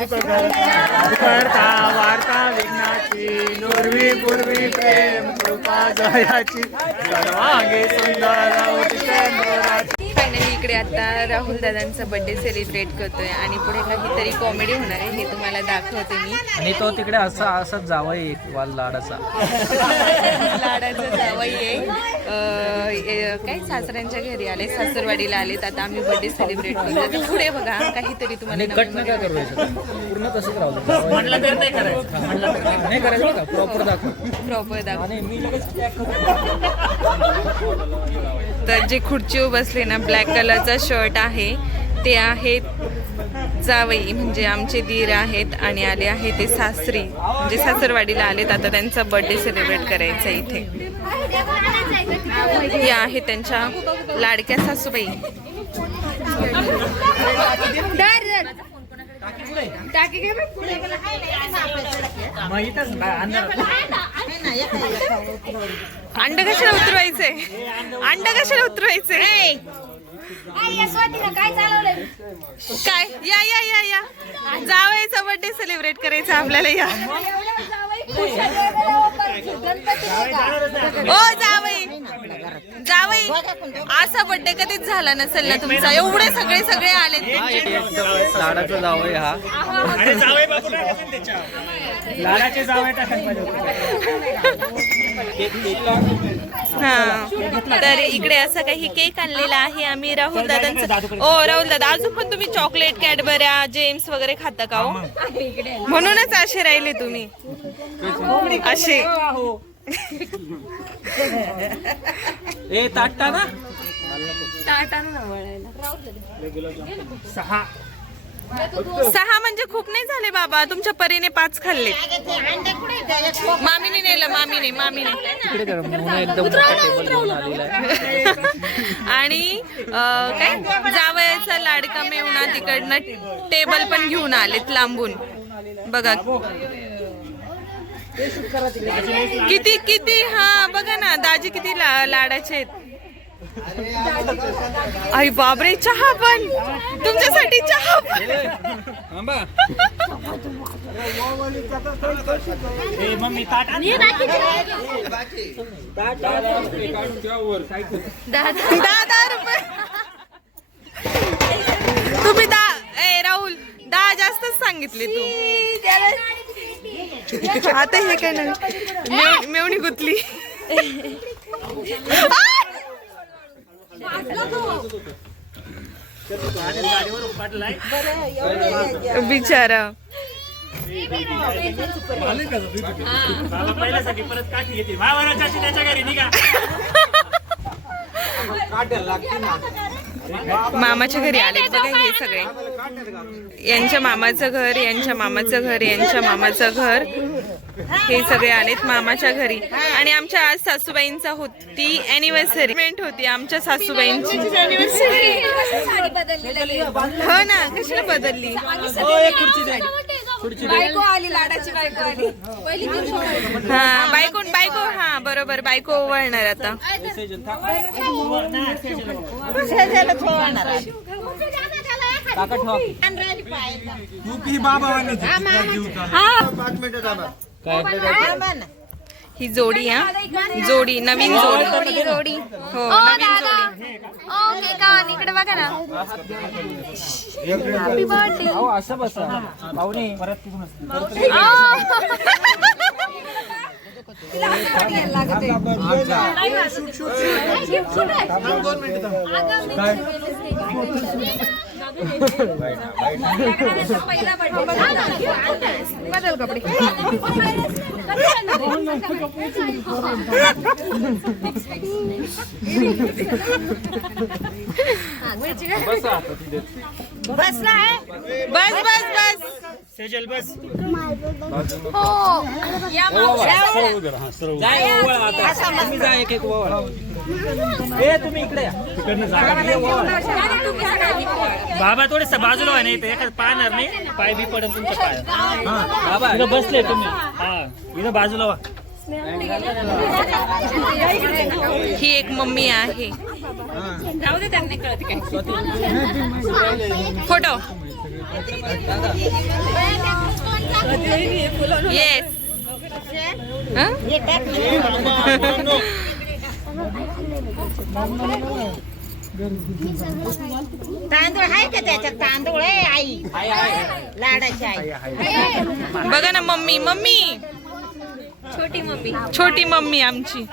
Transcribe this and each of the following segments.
करता वार्ता विघ्नाची नुरवी पूर्वी प्रेम कृपा जयाची. सर्वांगे सुंदर फायनली इकडे आता राहुल दादांचा बर्थडे सेलिब्रेट करतोय आणि पुढे काहीतरी कॉमेडी होणार आहे हे तुम्हाला दाखवते मी. आणि तो तिकडे असा असंच जावं एक वाल लाडाचा. लाडाचं जावई आहे. काय सासऱ्यांच्या घरी आले सासरवाडीला आलेत आता आम्ही बर्थडे सेलिब्रेट करतोय तर पुढे बघा काहीतरी तुम्हाला करू. पूर्ण तसंच. म्हणलं तर नाही करायचं म्हणलं तर नाही. नाही करायचं का प्रॉपर दाखव प्रॉपर दाखव आणि मी लगेच tag करतो. तर जे खुर्चीवर बसले ना ब्लॅक कलरचा शर्ट आहे ते आहेत जावई म्हणजे आमचे दीर आहेत आणि आले आहे ते सासरी. म्हणजे सासरवाडीला आलेत आता त्यांचा बर्थडे सेलिब्रेट करायचा आहे इथे. या आहेत त्यांच्या लाडक्या सासूबाई. अंड कशाला उतरवायचे अंड कशाला उतरवायचे काय या या या या. जावयाचा बर्थडे सेलिब्रेट करायचा आपल्याला या. ओ जावई. जावई असा बर्थडे कधीच झाला नसेल ना तुमचा. एवढे सगळे सगळे आले लाडाचा जावं हा अरे जावई बापू टाकायचे ना त्याच्यावर. लाडाचे. हा. तर इकडे असं काही केक आणलेला आहे आम्ही. राहुल दादांचं ओ राहुल दादा अजून पण तुम्ही चॉकलेट कॅडबऱ्या जेम्स वगैरे खाता का हो? म्हणूनच असे राहिले तुम्ही. असे. ए ताटता ना. सहा. सहा म्हणजे खूप नाही झाले बाबा. तुमच्या परीने पाच खाल्ले. मामीने नेलं मामीने मामीने. आणि काय? जावयाचा लाडका मेवणा तिकडनं टेबल पण घेऊन आलेत लांबून. बघा. किती किती? हा बघा ना दाजी किती ला- लाडाचे आहेत. आई बापरे चहा पण. तुमच्यासाठी चहा. दहा रुपये. तुम्ही दहा ए राहुल दहा जास्तच सांगितले तू. आता हे काय नाही मेव- मेवणी गुतली गाडीवर उपाटलाय. बिचारा बाबा पहिल्यासाठी परत काठी घेते वावराची त्याच्या घरी बिचारा. मामाच्या घरी आले बघा हे सगळे. यांच्या मामाचं घर यांच्या मामाचं घर यांच्या मामाचं घर. हे सगळे आलेत मामाच्या घरी. आणि आमच्या आज सासूबाईंचा होती अॅनिव्हर्सरी होती आमच्या सासूबाईंची. हो ना कशाला बदलली? बायको आली लाडाची बायको आली. पहिली हा बायको बायको हा बरोबर बायको वळणार आता. काय? ही जोडी हा। जोडी नवीन जोडी। जोडी हो नवीन जोडी। ओके का इकडे बघा ना हॅपी बर्थडे अहो असं बसा पाहुणे परत तिथूनच बदल कपडे बसा। आता तिथे बस। बस बस। सेजल बस हो या जाय ए तुम्ही इकडे या. बाबा थोडेस बाजूला व्हा नाही एखादं पाहणार नाही पाय बी पडन तुमच्या पाय बाबा. इथं बसले तुम्ही. हा. इथं बाजूला व्हा. ही एक मम्मी आहे. फोटो. येस. तांदूळ आहे का त्याच्यात? तांदूळ आहे आई. लाडाची आई. बघा ना मम्मी मम्मी. छोटी मम्मी. छोटी मम्मी आमची.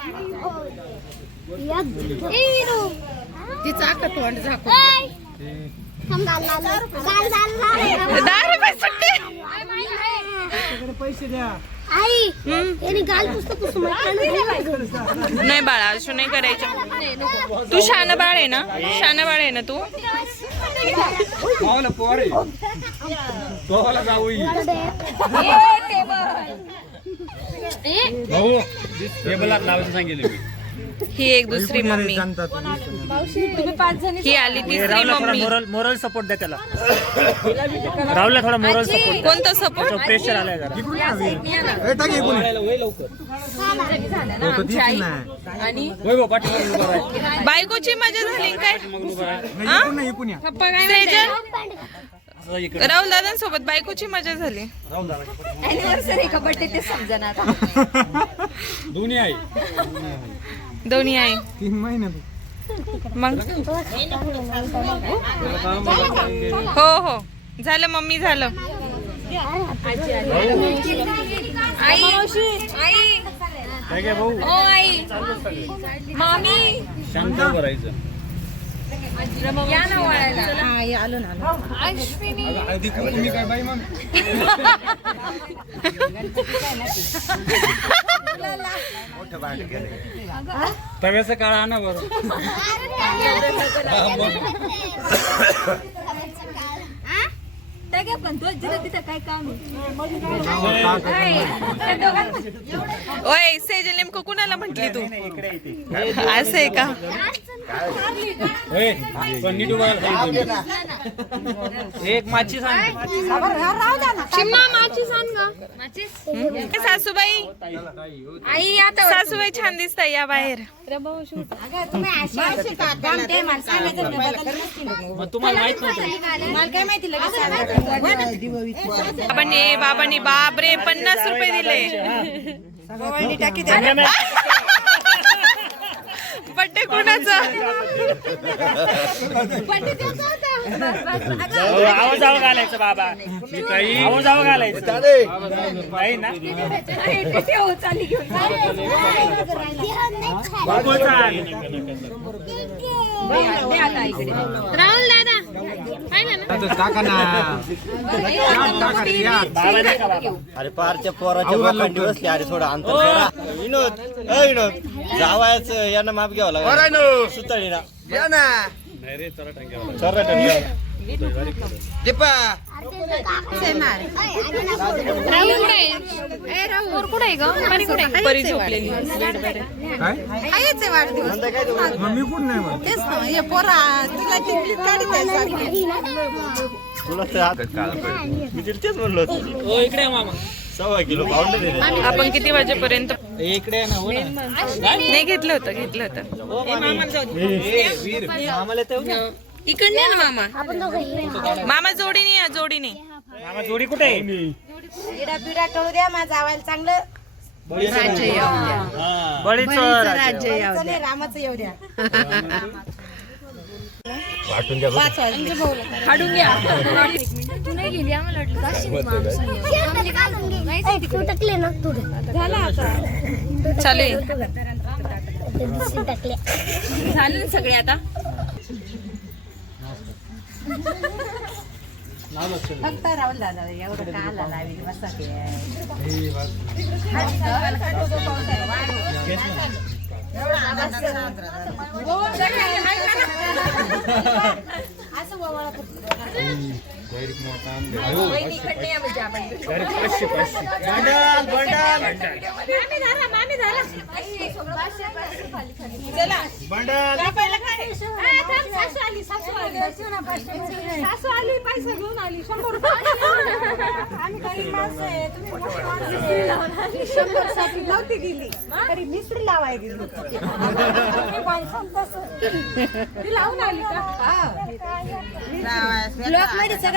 तिचा तोंड झाकून दहा रुपये सुट्टे आई याने गाल पुसतं पुसतं नाही बाळा असं नाही करायचं. तू शान बाळ आहे ना शान बाळ आहे. ना तू टेबलात लावायचं सांगितलं मी. ही एक दुसरी मम्मी. ही आली तिसरी मम्मी. मोरल मोरल सपोर्ट द्या त्याला. राहुलला थोडा मोरल सपोर्ट कोणतं सपोर्ट प्रेशर आलाय. बायकोची मजा झाली काय. हा? राहुल दादांसोबत बायकोची मजा झाली. अॅनिव्हर्सरी का बर्थडे ते समजा ना आता. दोन्ही आहे दोन्ही आहे. मग? हो हो. झालं मम्मी झालं. आई आई. काय काय भाऊ ओ आई. मामी. शांत उभं राहायचं या ना वळायला. आई आलो ना अश्विनी तव्याचं काळ आणा बरं काय पण तो जिथं तिथं काय काम ओय सेजल नेमकं कुणाला म्हंटली तू असं आहे का एक माची सांग सासूबाई आई आता सासूबाई छान दिसत या बाहेर तुम्हाला माहीत नव्हतं बाबांनी बाबांनी बापरे पन्नास रुपये दिले. टाकी आवाज आवाज घालायचं बाबा. आवाज आवाज घालायचं. नाही ना? राहुल दादा. अरे पारच्या पोराच्या बापांनी बसले. अरे थोडं अंतर. विनोद. अ विनोद. जावायच यांना माप घ्यावं लागेल. सुतारी ना. परी कुठे परी झोपलेली तुला तर हात मी तिला तेच म्हणलो होतो. हो इकडे आहे मामा. सव्वा किलो पावडर दिले. आपण किती वाजेपर्यंत इकडे ना हो ना. नाही घेतलं होतं घेतलं होतं. तेवढं इकडे ना मामा. मामा जोडीने या जोडीने. मामा जोडी कुठे आहे? बिडा द्या माझं जावायला चांगलं. बळीच चले रामाचं येऊ द्या. वाटून द्या बरं. काढून घ्या. तू गेली? आम्हाला वाटलं जाशील. माणसं. तू टाकले ना तू. झाला आता. चालू आहे. टाकले झाले ना सगळे आता. फक्त राहुल दादा एवढं काला लावी बसा आपण मामी धरा, सासू आली, सासू आली. सासू आली, पैसे घेऊन आली, शंभर रुपये. आम्ही गरीब माणसं आहे, तुम्ही मोठी माणसं आहे. शंभरसाठी नव्हती गेली. तरी मिस्त्री लावाय गेली. ती लावून आली का? मध्ये सगळं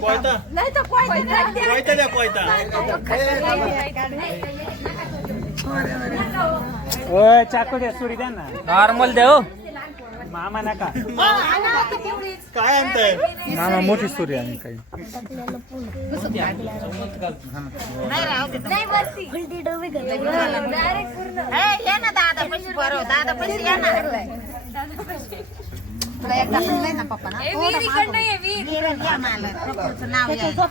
बसा नाही तर कोयता द्या कोयता ओ चाकू द्या सुरी द्या ना नॉर्मल देव मामा नका काय आणताय मामा मोठी सुरी आणि काही नाही वरती डायरेक्ट पूर्ण ए, ये ना दादा पैसे बरोबर दादा पैसे या ना तुला एकदा म्हणलंय ना पप्पा ना मला नाव दादा.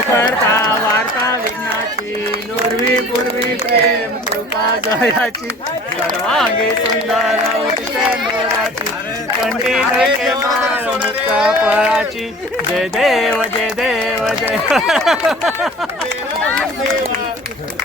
करता वार्ता विघ्नाची नुरवी पूर्वी प्रेम कृपा जयाची. सर्वांगे सुंदर मोराची कंठी नके माळ मुक्त फळाची जय देव जय देव जय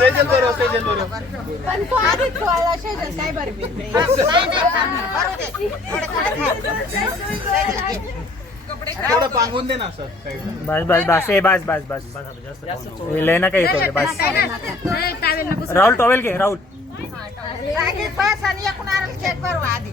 सेजल बरोबर सेजल बरोबर पण तो आधीच खोळला शेजारी काय बरं. हा. थोडं. सेजल पांगून दे ना सर बस बस बस. ए बस बस बस. लय नका येतो बस. राहुल टॉवेल घे राहुल. बस आणि आधी.